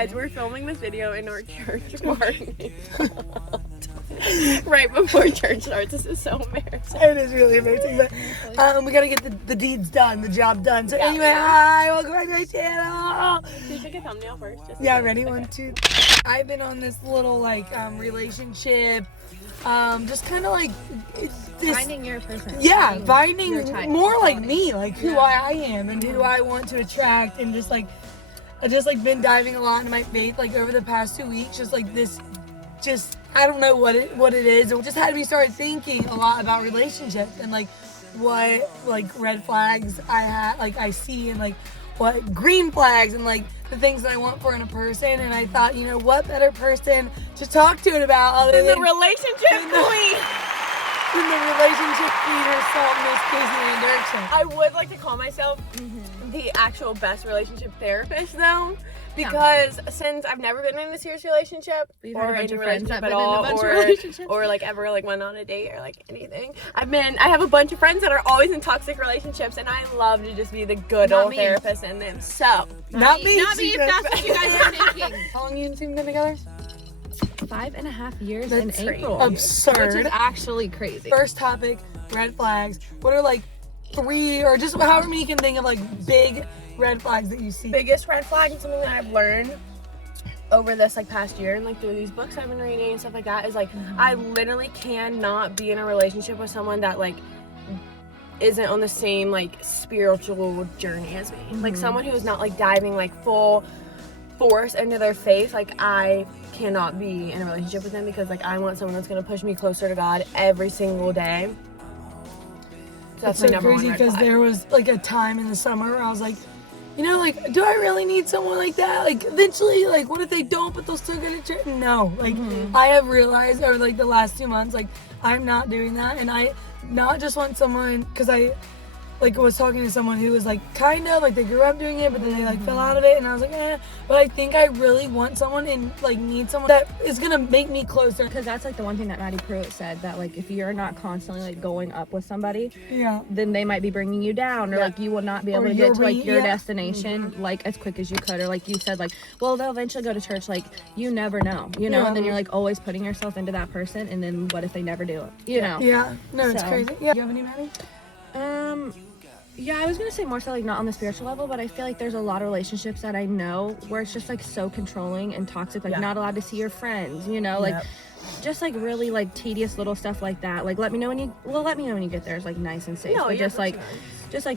Guys, we're filming this video in our church parking lot. Right before church starts. This is so embarrassing. It is really amazing, but we gotta get the deeds done, the job done. So anyway, hi, welcome back to my channel. Can you take a thumbnail first? Ready? Okay. 1, 2. I've been on this little relationship, just kind of like finding your person. Yeah, finding more like quality. me, like who I am and who I want to attract, and I've just been diving a lot into my faith like over the past 2 weeks, just I don't know what it is. It just had me start thinking a lot about relationships and what red flags I see, and what green flags, and the things that I want for in a person. And I thought, what better person to talk to it about other than the relationship queen. In the relationship queen herself, Miss Kaceys and Dirksen. I would like to call myself the actual best relationship therapist, though, because since I've never been in a serious relationship or any relationship at all, or ever went on a date or anything, I have a bunch of friends that are always in toxic relationships, and I love to just be the good old therapist in them. So not me if that's what you guys are thinking. How long you been together? 5.5 years That's in April. Absurd. Which is actually crazy. First topic, red flags. What are 3 or just however many you can think of big red flags that you see? Biggest red flag and something that I've learned over this past year and through these books I've been reading and stuff like that is I literally cannot be in a relationship with someone that isn't on the same spiritual journey as me. Someone who is not diving full force into their faith. I cannot be in a relationship with them because I want someone that's going to push me closer to God every single day. So that's my number one red because flag. there was a time in the summer where I was do I really need someone like that? Eventually, what if they don't, but they'll still get a chance? No. I have realized over the last 2 months, I'm not doing that, and I not just want someone, because I was talking to someone who was kind of they grew up doing it, but then they fell out of it, and I was but I think I really want someone and need someone that is gonna make me closer. Because that's the one thing that Maddie Pruitt said, that if you're not constantly going up with somebody, then they might be bringing you down, or you will not be able to get to your destination as quick as you could, or you said well, they'll eventually go to church. You never know, and then you're always putting yourself into that person, and then what if they never do it, It's crazy. You have any, Maddie? Yeah, I was gonna say more so not on the spiritual level, but I feel there's a lot of relationships that I know where it's just so controlling and toxic, not allowed to see your friends, just really tedious little stuff like that. Let me know when you get there is nice and safe. But just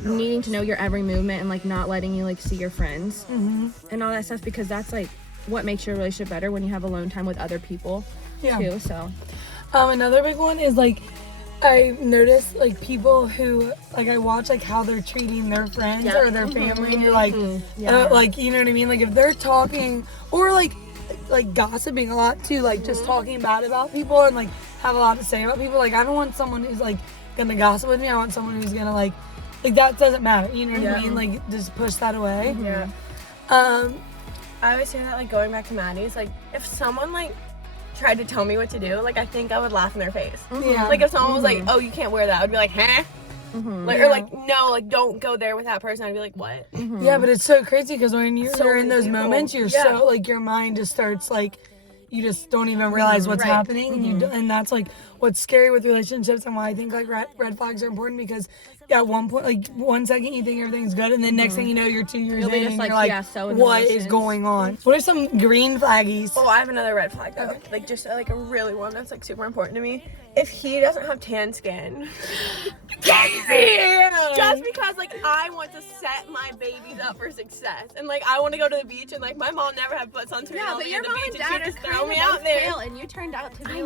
needing to know your every movement and not letting you see your friends and all that stuff, because that's what makes your relationship better, when you have alone time with other people too. So another big one is I noticed people who I watch how they're treating their friends or their family, and you're you know what I mean, if they're talking or gossiping a lot too, just talking bad about people and have a lot to say about people. I don't want someone who's gonna gossip with me. I want someone who's gonna that doesn't matter, you know what I mean, just push that away. I always say that going back to Maddie's, if someone tried to tell me what to do, I think I would laugh in their face. If someone was oh, you can't wear that, I'd be huh? Or no, don't go there with that person. I'd be what? Yeah, but it's so crazy because when you're in those moments, you're so your mind just starts you just don't even realize what's happening, and that's what's scary with relationships, and why I think red flags are important, because at one point 1 second you think everything's good, and then next thing you know you're 2 years in and you're so what is going on? What are some green flaggies? Oh, I have another red flag though. Okay. Just a really one that's super important to me. If he doesn't have tan skin, Kaceys! Just because I want to set my babies up for success, and I want to go to the beach, and my mom never had put sunscreen on me at the beach, and she just throw me out there. And you turned out to be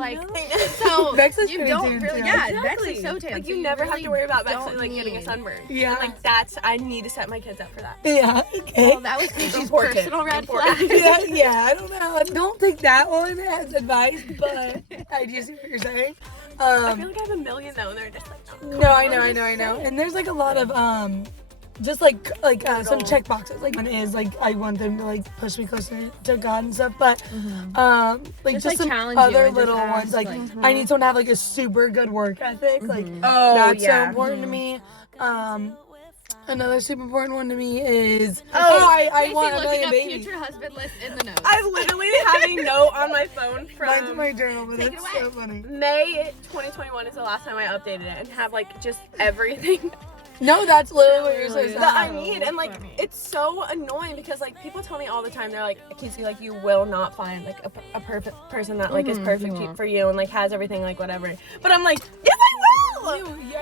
so Bex is you don't really exactly. Bex is so tan. You never have to worry about Bex getting a sunburn. Yeah. And, that's I need to set my kids up for that. Yeah. Okay. Well, that was Kaceys' personal red flag. Yeah. I don't know. I don't take that one as advice, but I do see what you're saying. I feel I have a million though, and they're just no, I know. And there's a lot of just some check boxes. One is I want them to push me closer to God and stuff, but just some other little ones I need someone to have a super good work ethic. That's so important to me. Another super important one to me is I want a looking million up babies. future husband list in the notes. I literally have a note on my phone Mine's in from my journal, but Take that's it away. so funny. May 2021 is the last time I updated it and have like just everything No, that's literally what you're Really supposed to that I have. need. And like, funny. it's so annoying because like people tell me all the time, they're like, Kaceys, like you will not find like a perfect person that like is perfect you won't. for you and like has everything like whatever. But I'm like, yes, I will.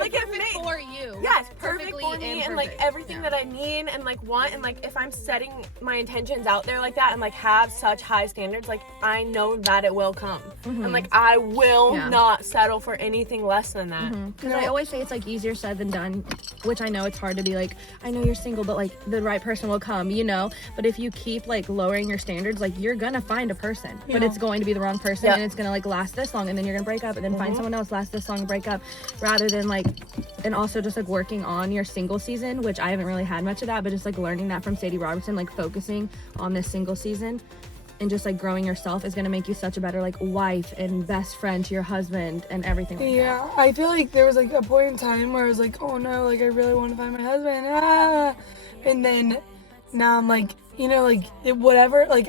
Like if Perfect May, for you. yes, perfect Perfectly for me and like imperfect. everything Yeah. that I need and like want, and like if I'm setting my intentions out there like that and like have such high standards, like I know that it will come. And like I will Yeah. not settle for anything less than that. Because I always say it's like easier said than done, which I know it's hard to be like, I know you're single, but like the right person will come, you know? But if you keep like lowering your standards, like you're gonna find a person, but it's going to be the wrong person Yep. and it's gonna like last this long and then you're gonna break up and then find someone else, last this long and break up, rather than like, and also just like working on your single season, which I haven't really had much of that, but just like learning that from Sadie Robertson, like focusing on this single season and just like growing yourself is gonna make you such a better like wife and best friend to your husband and everything like that. Yeah, I feel like there was like a point in time where I was like, oh no, like I really want to find my husband. And then now I'm like, you know, like whatever, like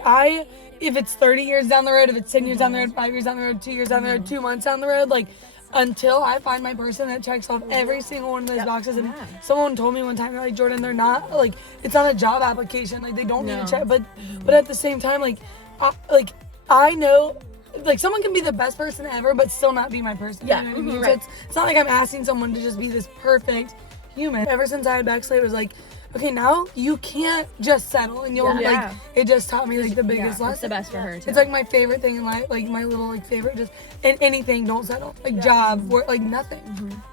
if it's 30 years down the road, if it's 10 years down the road, 5 years down the road, 2 years down the road, 2 months down the road, like until I find my person that checks off every single one of those boxes. And someone told me one time, they're like, Jordan, they're not like, it's not a job application, like they don't need to check, but at the same time, I know, like someone can be the best person ever, but still not be my person. Yeah, You know what I mean? right. So it's not like I'm asking someone to just be this perfect human. Ever since I had backslid, it was like, okay, now you can't just settle, and you'll like. It just taught me like the biggest lesson. It's the best for her too. It's like my favorite thing in life, like my little like favorite, just in anything, don't settle. Like job, work, like nothing.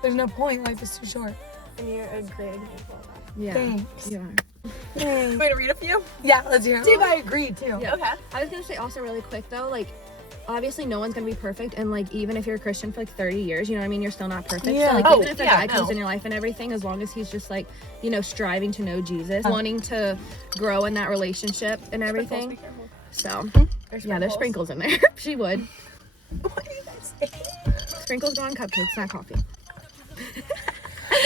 There's no point. Life is too short. And you're a great example of that. yeah. Thanks. Yeah. Thanks. Want me to read a few? Yeah, let's hear it. See if I agree too. Yeah. Okay. I was gonna say also really quick though, like obviously no one's gonna be perfect, and like even if you're a Christian for like 30 years, you know what I mean, you're still not perfect. Yeah. So like Oh, even if a yeah, guy comes no. in your life and everything, as long as he's just like, you know, striving to know Jesus, wanting to grow in that relationship and everything. So yeah, there's sprinkles in there. She would. What do you guys say? Sprinkles go on cupcakes, not coffee.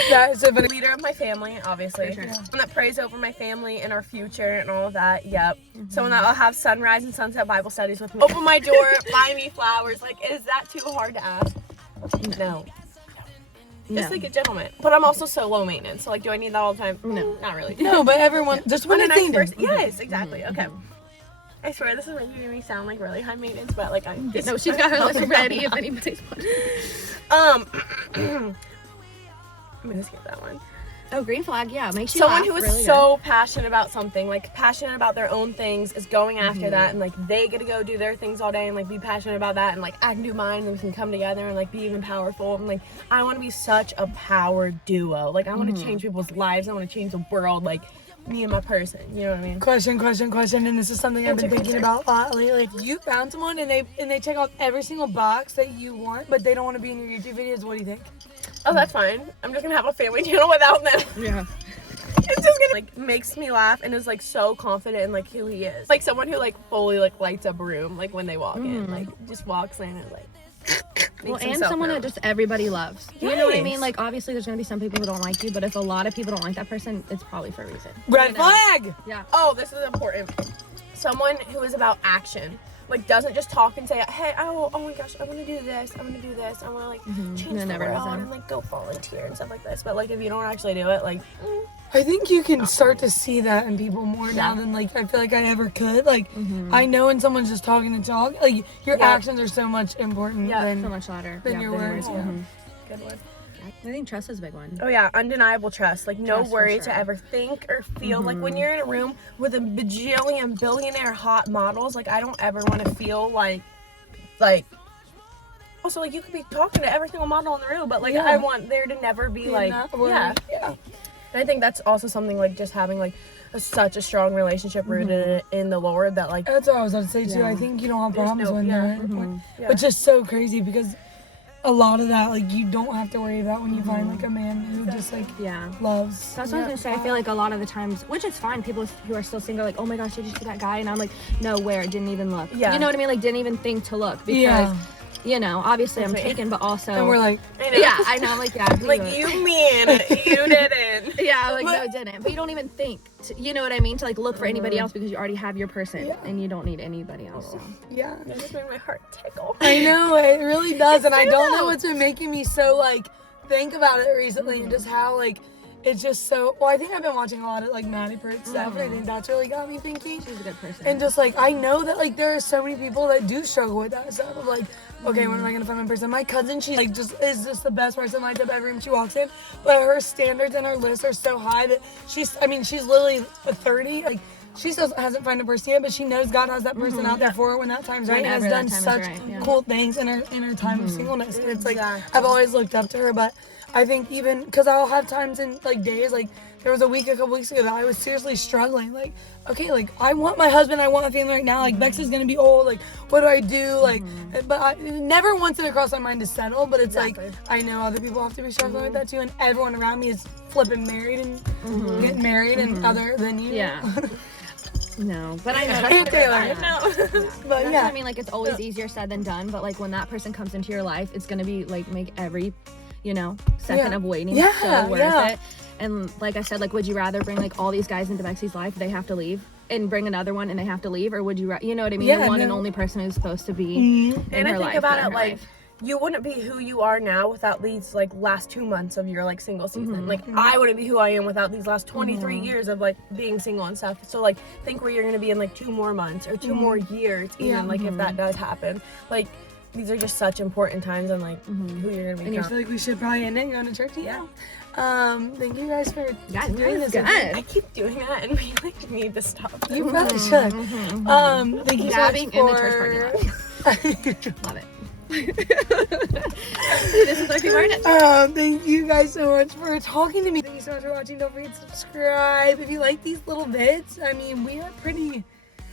Yeah, so but Leader of my family, obviously. For sure. Someone that prays over my family and our future and all of that. Yep. Someone that will have sunrise and sunset Bible studies with me. Open my door, buy me flowers. Like, is that too hard to ask? No. Just like a gentleman. But I'm also so low maintenance. So like, do I need that all the time? No, not really. no, but everyone just when On a it's nice needed. person. Yes, exactly. Okay. I swear this is making me sound like really high maintenance, but like I'm. No, she's got her list ready if anybody's watching. I'm gonna skip that one. Oh, green flag, yeah, makes you Someone laugh. who is really so passionate about something, like passionate about their own things, is going after that, and like they get to go do their things all day and like be passionate about that, and like I can do mine, and we can come together and like be even powerful. And like I want to be such a power duo. Like I want to change people's lives. I want to change the world. Like me and my person. You know what I mean? Question, and this is something I've been thinking about a lot lately. If you found someone and they check off every single box that you want, but they don't want to be in your YouTube videos, what do you think? Oh, that's fine. I'm just gonna have a family channel without them. Yeah. It's just gonna like makes me laugh and is like so confident in like who he is. Like someone who like fully like lights up a room like when they walk in, like just walks in and like. Well, makes and himself someone known. that just everybody loves. You know what I Yes. mean? Like, obviously, there's gonna be some people who don't like you, but if a lot of people don't like that person, it's probably for a reason. Red flag! Yeah. Oh, this is important. Someone who is about action. Like doesn't just talk and say, hey, oh my gosh, I want to do this, I want to do this, I want to like change No, the never does world that. and like go volunteer and stuff like this. But like if you don't actually do it, like I think you can start to see that in people more now than like I feel like I ever could. Like I know when someone's just talking to talk, like your actions are so much important So than much louder. than your words. Yeah. good one. I think trust is a big one. Oh yeah, undeniable trust. Like no Trust for worry sure. to ever think or feel. Like when you're in a room with a bajillion billionaire hot models, like I don't ever want to feel like also like you could be talking to every single model in the room, but like I want there to never be like not worried. yeah. And I think that's also something like just having like such a strong relationship rooted in the Lord that like That's what I was about to say too. Yeah. I think you don't have There's problems no- when yeah. they're at a point. Yeah. Which is so crazy because a lot of that like you don't have to worry about when you find like a man who just like Yeah. loves. That's what I was gonna say. I feel like a lot of the times, which is fine, people who are still single, like, oh my gosh, did you see that guy? And I'm like, no, where? Didn't even look. Yeah. You know what I mean? Like, didn't even think to look because Yeah. you know, obviously I'm taken, but also. And we're like, yeah, I know. I'm like, yeah. Like, you mean you didn't. Yeah, like, no, it didn't. But you don't even think, you know what I mean? To like look for anybody else because you already have your person and you don't need anybody else. So. Yeah. That just made my heart tickle. I know, it really does. And I don't know what's been making me so, like, think about it recently and just how, like, it's just so, well, I think I've been watching a lot of, like, Maddie Pert stuff, and I think that's really got me thinking. She's a good person. And just, like, I know that, like, there are so many people that do struggle with that stuff of, like, okay, when am I going to find my person? My cousin, she, like, is just the best person in my type of every room she walks in, but her standards and her list are so high that she's literally 30, like, she still hasn't found a person yet, but she knows God has that person out there for her when that time's right, and has done such cool things in her time of singleness. And it's, like, I've always looked up to her, but I think even, because I'll have times in, like, days, like, there was a couple weeks ago that I was seriously struggling, like, okay, like, I want my husband, I want a family right now, like, Bex is gonna be old, like, what do I do, like, but never once did it cross my mind to settle, but it's like, I know other people have to be struggling with that too, and everyone around me is flipping married and getting married and other than you. Yeah. No, but I know Hey, that's Taylor. But that's yeah, what I mean, like, it's always easier said than done, but like when that person comes into your life, it's gonna be like make every, you know, second of waiting so worth it. And like I said, like, would you rather bring like all these guys into Bexy's life, they have to leave, and bring another one and they have to leave, or would you you know what I mean? The one and only person who's supposed to be in and her I think life, about it like, you wouldn't be who you are now without these like last 2 months of your like single season. Like I wouldn't be who I am without these last 23 years of like being single and stuff. So like think where you're gonna be in like 2 more months or 2 more years even like if that does happen. Like these are just such important times and like who you're gonna be. and I feel like we should probably end it and go to church. Thank you guys for doing this. I keep doing that and we like need to stop. You probably should. Thank you so much in the church parking lot. Love it. This is our favorite. Thank you guys so much for talking to me. Thank you so much for watching. Don't forget to subscribe if you like these little bits. I mean, we are pretty.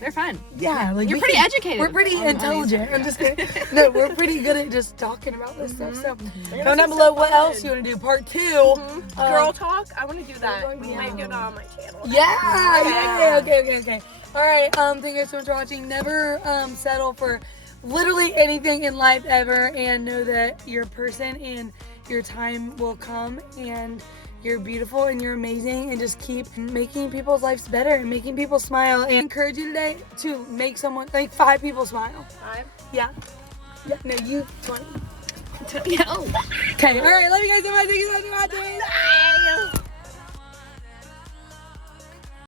They're fun. Yeah, like you're pretty educated. We're pretty intelligent. I'm just kidding. No, we're pretty good at just talking about this stuff. So comment down below what else you want to do. Part 2. Girl talk. I want to do that. We might do it on my channel. Yeah. Okay. All right. Thank you guys so much for watching. Never settle for literally anything in life ever, and know that your person and your time will come, and you're beautiful and you're amazing, and just keep making people's lives better and making people smile. And I encourage you today to make someone, like 5 people smile. 5? Yeah. No, you 20. Yeah. Okay. All right. Love you guys so much. Thank you so much for watching.